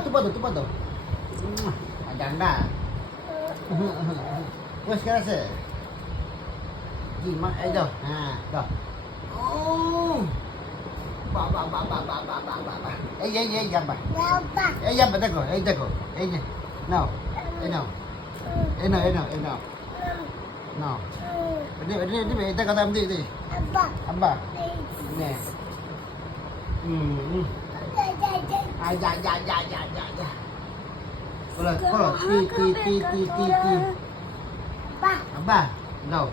tupa daw. Ganda. Puriska আছে? কি মা এই দাও। হ্যাঁ, দাও। ও! বাহ। এই ইয়াব্বা। এই ইয়াব্বা দেখো, এই দেখো। এই যে নাও। এই নাও। নাও। নাও। দিবে এটা কথা আমি দিই। আব্বা। নে। যা। Kalau ti. Abba, daw.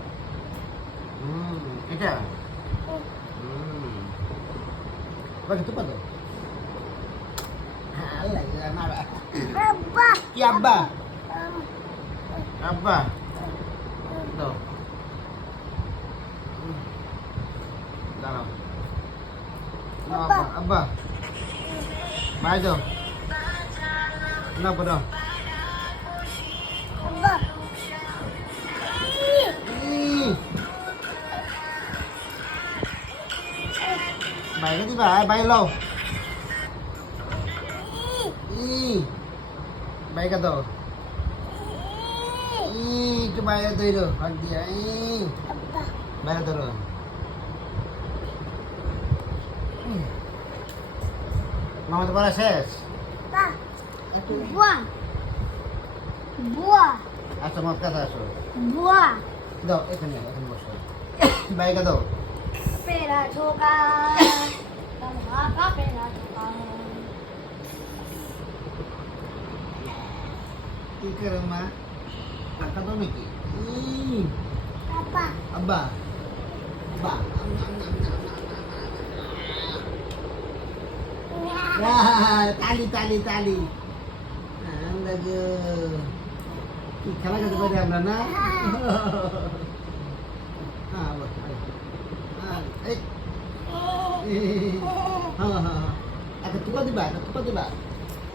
Ito. Bakit ito pa to? Alay, marah. Abba. Ki Abba. Abba. Daw. Daw. Abba. Bye daw. Kenapa dong? Bay cái gì vậy? Bay lâu. Bay cái đâu? Cái bay ở đây rồi. Hạt dia. Bay ở đây rồi. Mau tu pada ses. Buah. Asal mau kata asal. Buah. Daw, এখানে বসো। Bay cái đâu? Pera choka. Tamaka pera choka. কি করে মা? টাকা দাও নাকি? Apa? Abba. Wah, tali. Astaga. Ki খেলা খেলতে পারি আমরা না? হ্যাঁ, হ্যাঁ। একটা তুপা দিবা।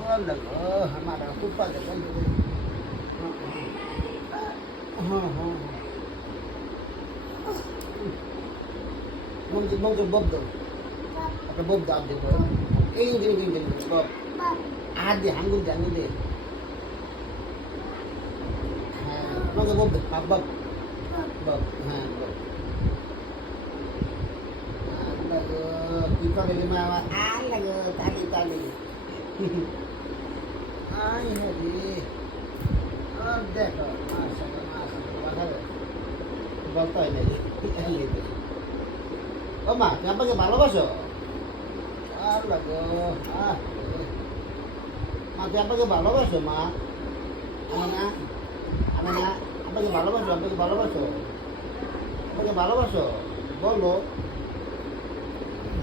Astaga, আমার তুপা দে। হ্যাঁ। Mong bob daw. Apa bob daw dito? Hindi. Bob. Adi, hanggul deh. Mong bob. Bob. Bob. Bob. Astaga, kita dari mana? Astaga, tali. Ay, hari. দেখো, মাশাআল্লাহ। বলতে হয় নাকি? ও মা, তুমি আমাকে ভালোবাসো? আল্লাহ গো। মা, তুমি আমাকে ভালোবাসো মা? আমি না, আমাকে ভালোবাসো? আমাকে ভালোবাসো? বলো।